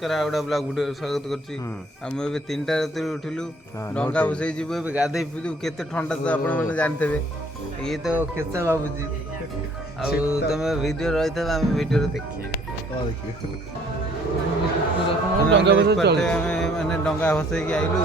गोटे blog video स्वागत करछि हम एबे 3टा राति उठिलु डंगा बसै जीवो एबे गाधै पिलु केते ठंडा तो आपण माने जानथबे ये तो खेसा बाबूजी आ तमे वीडियो रहितबे हम वीडियो रे देखि डंगा बसै चले माने डंगा बसै कि आइलु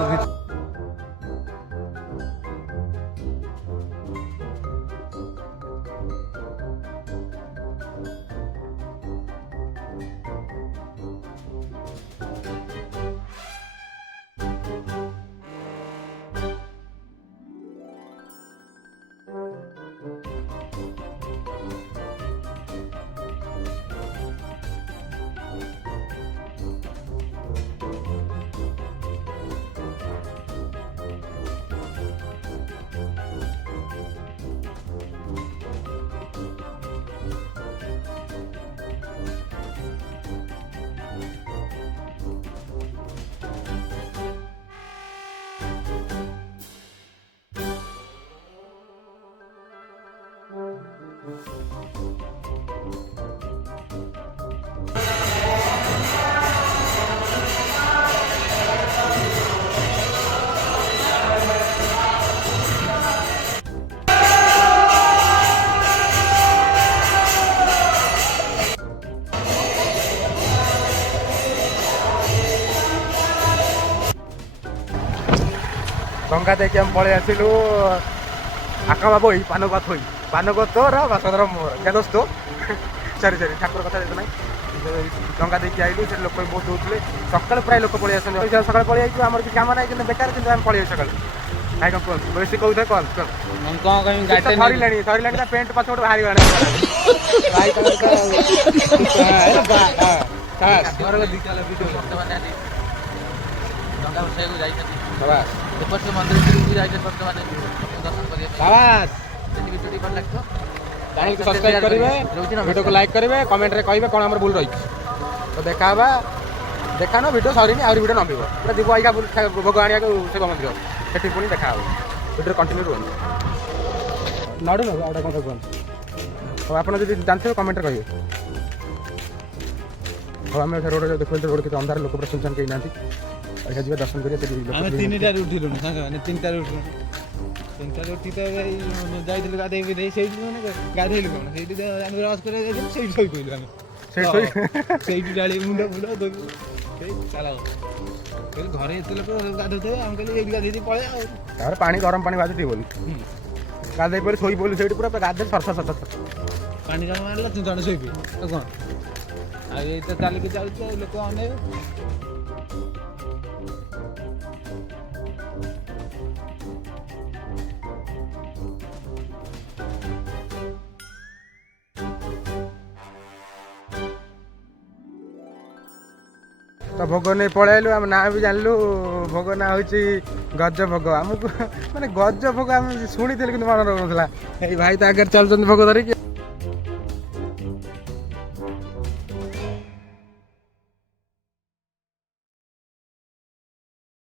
डंगा देखिए हम पड़े आसिलु आकामा बई पानगत होई पानगत तो बासधर मोर क्या दोस्त सरी सरी ठाकुर कथा देते ना डंगा देखिए आइलु से लोक बहुत होते सकाल प्राय लोक पड़े आस सकाल पड़े आई आम कि कम ना कि बेकार कि पड़े सकाल भाई कौन कौन बेसी कहते कौन थरला पेंट पछ गोटे बाहरी सब्सक्राइब करेंगे वीडियो को लाइक करेंगे कमेंट रे कहिबे कोन हमर भूल रही तो देखाबा देखा ना वीडियो सरीनी आ वीडियो नबिबो पूरा दीप आइका भोग आनिया को शिव मंदिर सेठी पुनी देखा वीडियो कंटिन्यू रहन नाडू ना आडा कोन कोन तो आपण जदी जानथे कमेंट रे कहिबे और हम रोड रे देखो रोड के अंधार लोक प्रशंसन के नांती अच्छा जी दर्शन करिए हम 3टा उठिलु संग माने 3टा उठिलु 3टा उठी तो जाइथिलु गाधै भी देई सेठी माने गाधैलु कोन सेठी तो हम रस करे जाइथिलु सेठी सोई कोइलु हम सेठी डाली मुंडा मुंडा दो सेठी चला फिर घरे एतले पर गाधोते हम कहली एडी गाधै पळे आ तार पानी गरम पानी बाजती बोली गाधै पर सोई बोली सेठी पूरा गाधै सरस सरस पानी गरम मारला तू जण सोई पी तो कोन आ ए तो चाल के जाउ लोक आने तो भोग नहीं पलैलु आम ना भी जानलु भोग ना हूँ गज भोग आमको माने गज भोग आम शुणी मन रोला भाई तो आगे चलते भोग धरिकी